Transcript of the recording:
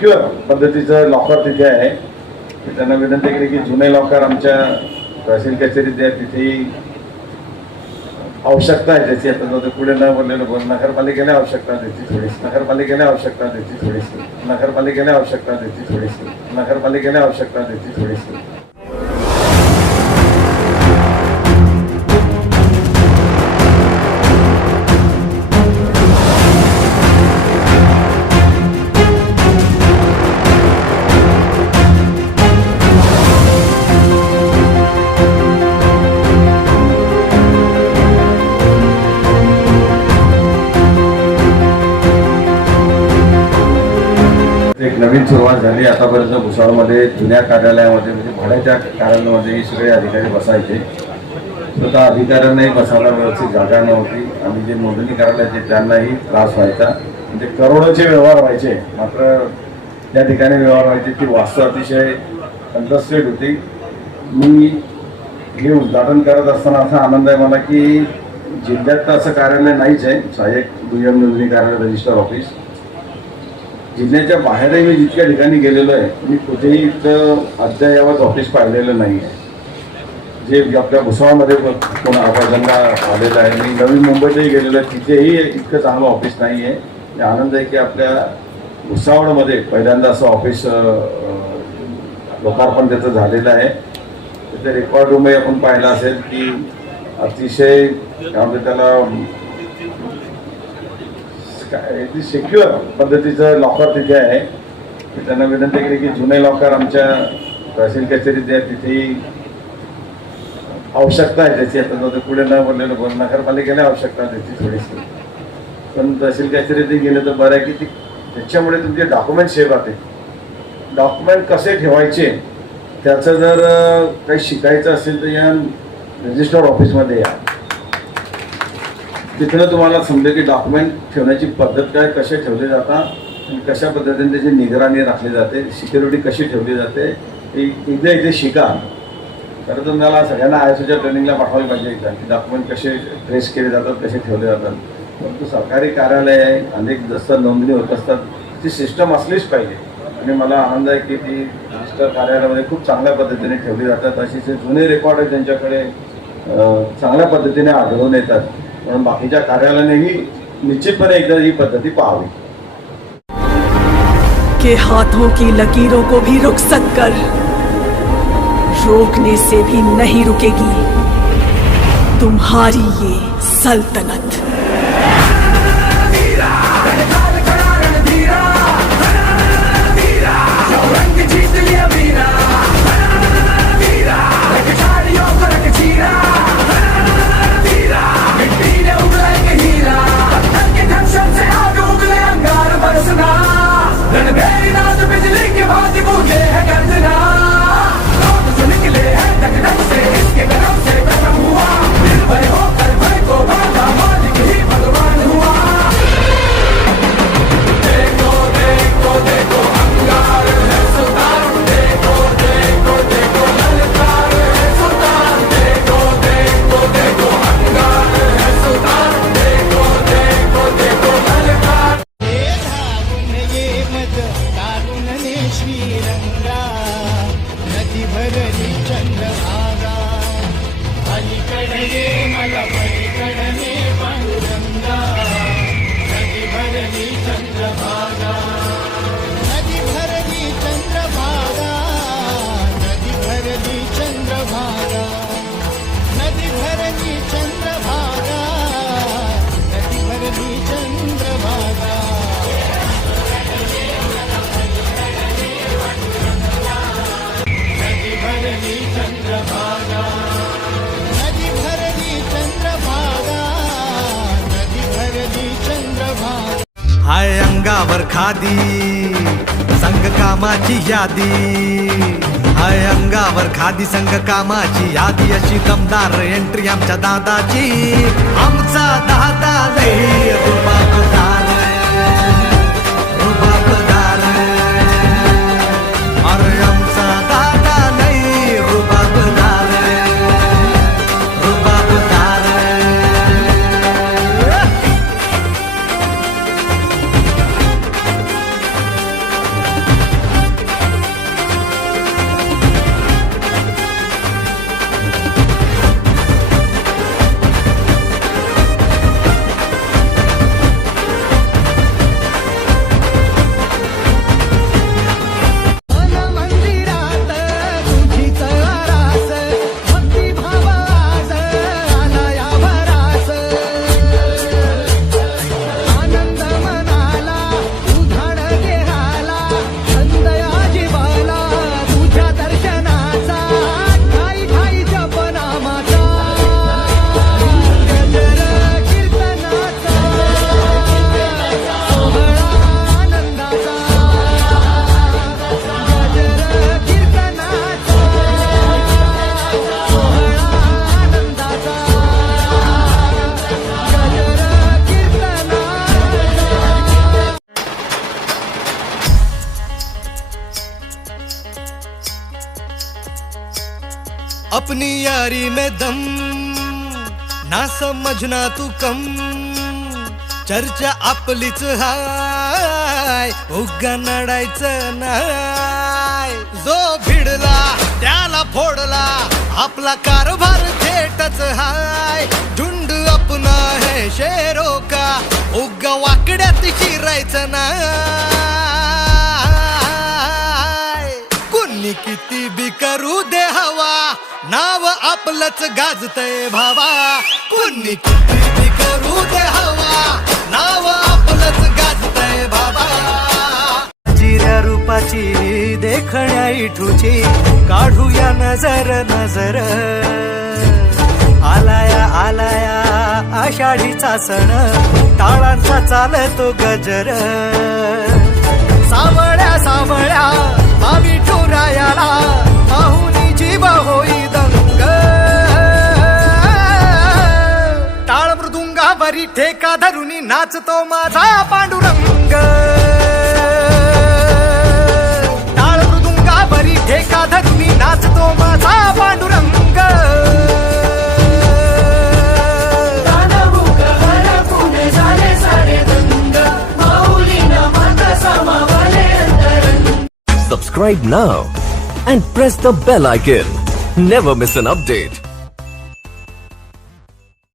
Secure पद्धतीचं locker तिथे आहे. त्यांना विनंती केली की जुने लॉकर आमच्या तहसील कचेरीत आहे, तिथेही आवश्यकता आहे त्याची. आता जाऊ पुढे न बोललेलं बोल. नगरपालिकेने आवश्यकता त्याची थोडीशी, नगरपालिकेने आवश्यकता त्याची थोडीशी, नगरपालिकेने आवश्यकता त्याची थोडीशी, नगरपालिकेने आवश्यकता त्याची थोडीशी. एक नवीन सुरुवात झाली. आतापर्यंत भुसावळमध्ये जुन्या कार्यालयामध्ये म्हणजे भाड्याच्या कार्यालयामध्ये सगळे अधिकारी बसायचे. स्वतः अधिकाऱ्यांनाही बसायला व्यवस्थित जागा नव्हती आणि जे नोंदणी कार्यालयाचे त्यांनाही त्रास व्हायचा. म्हणजे करोडोचे व्यवहार व्हायचे, मात्र त्या ठिकाणी व्यवहार व्हायचे ती वास्तू अतिशय कंजस्टेड होती. मी हे उद्घाटन करत असताना असा आनंद आहे मला की जिल्ह्यात असं कार्यालय नाहीच आहे. सहाय्यक दुय्यम नोंदणी कार्यालय रजिस्टर ऑफिस जिल्ह्याच्या बाहेरही मी जितक्या ठिकाणी गेलेलो आहे मी कुठेही इथं अद्ययावत ऑफिस पाहिलेलं नाही आहे. जे आपल्या भुसावळमध्ये कोणा अपजंगा आलेलं आहे. मी नवी मुंबईतही गेलेलो आहे, तिथेही इतकं चांगलं ऑफिस नाही आहे. आनंद आहे की आपल्या भुसावळमध्ये पहिल्यांदा असं ऑफिस लोकार्पण त्याचं झालेलं आहे. त्याचे रेकॉर्ड रूमही आपण पाहिलं असेल की अतिशय त्यामध्ये त्याला सिक्युअर पद्धतीचं लॉकर तिथे आहे. त्यांना विनंती केली की जुने लॉकर आमच्या तहसील कचेरीत आहे, तिथेही आवश्यकता आहे त्याची. आता जाऊ पुढे न बोललेलं बोल. नगरपालिकेने आवश्यकता त्याची थोडीशी, पण तहसील कचेरीतही गेलं तर बरं आहे की त्याच्यामुळे तुमचे डॉक्युमेंट सेव्ह राहते. डॉक्युमेंट कसे ठेवायचे त्याचं जर काही शिकायचं असेल तर या रजिस्टर ऑफिसमध्ये या. तिथनं तुम्हाला समजेल की डॉक्युमेंट ठेवण्याची पद्धत काय, कसे ठेवले जातात आणि कशा पद्धतीने त्याची निगराणी राखली जाते, सिक्युरिटी कशी ठेवली जाते, इथे शिका. खरं तर मला सगळ्यांना ISOच्या ट्रेनिंगला पाठवायला पाहिजे एकदा की डॉक्युमेंट कसे ट्रेस केले जातात, कसे ठेवले जातात. परंतु सरकारी कार्यालय आहे, अनेक जसं नोंदणी होत असतात ती सिस्टम असलीच पाहिजे. आणि मला आनंद आहे की ती रजिस्टर कार्यालयामध्ये खूप चांगल्या पद्धतीने ठेवली जातात. असे जुने रेकॉर्ड आहेत त्यांच्याकडे चांगल्या पद्धतीने आढळून येतात. म्हणून बाकीच्या कार्यालयानेही निश्चितपणे एकदा ही पद्धती पाहावी. के हाथों की लकीरों को भी रुखसत कर, रोकने से भी नहीं रुकेगी तुम्हारी ये सल्तनत. हाय अंगावर खादी संग कामाची यादी, हाय अंगावर खादी संग कामाची यादी. अशी दमदार एंट्री आमच्या दादाची. आमचा दादा लई रुबाबदार, रुबाबदार. अरे आमचा दादा लई रुबाबदार, रुबाबदार. अपनी यारी में दम ना समजना तू कम चर्चा आपलीच हाय उगा नडायचं नाय जो भिडला त्याला फोडला आपला कारभार थेटच हाय झुंड अपना है शेरों का उगा वाकड्यात शिरायचं नाय कुणी किती बी करू दे हवा नाव आपलंच गाजतय भावा कुणी किती बी करू दे हवा नाव आपलंच गाजतय बाबा जिऱ्या रूपाची देखण्या इठूची काढूया नजर नजर आलाया आलाया आषाढीचा सण टाळांचा चालतो गजर सावळ्या सावळ्या मावी ठुरायाला पाहुनी जीव होई दंग टाळ मृदुंगावरी ठेका धरुनी नाचतो माझा पांडुरंग टाळ मृदुंगावरी ठेका धरुनी नाचतो माझा Pandurang Subscribe now and press the bell icon. Never miss an update.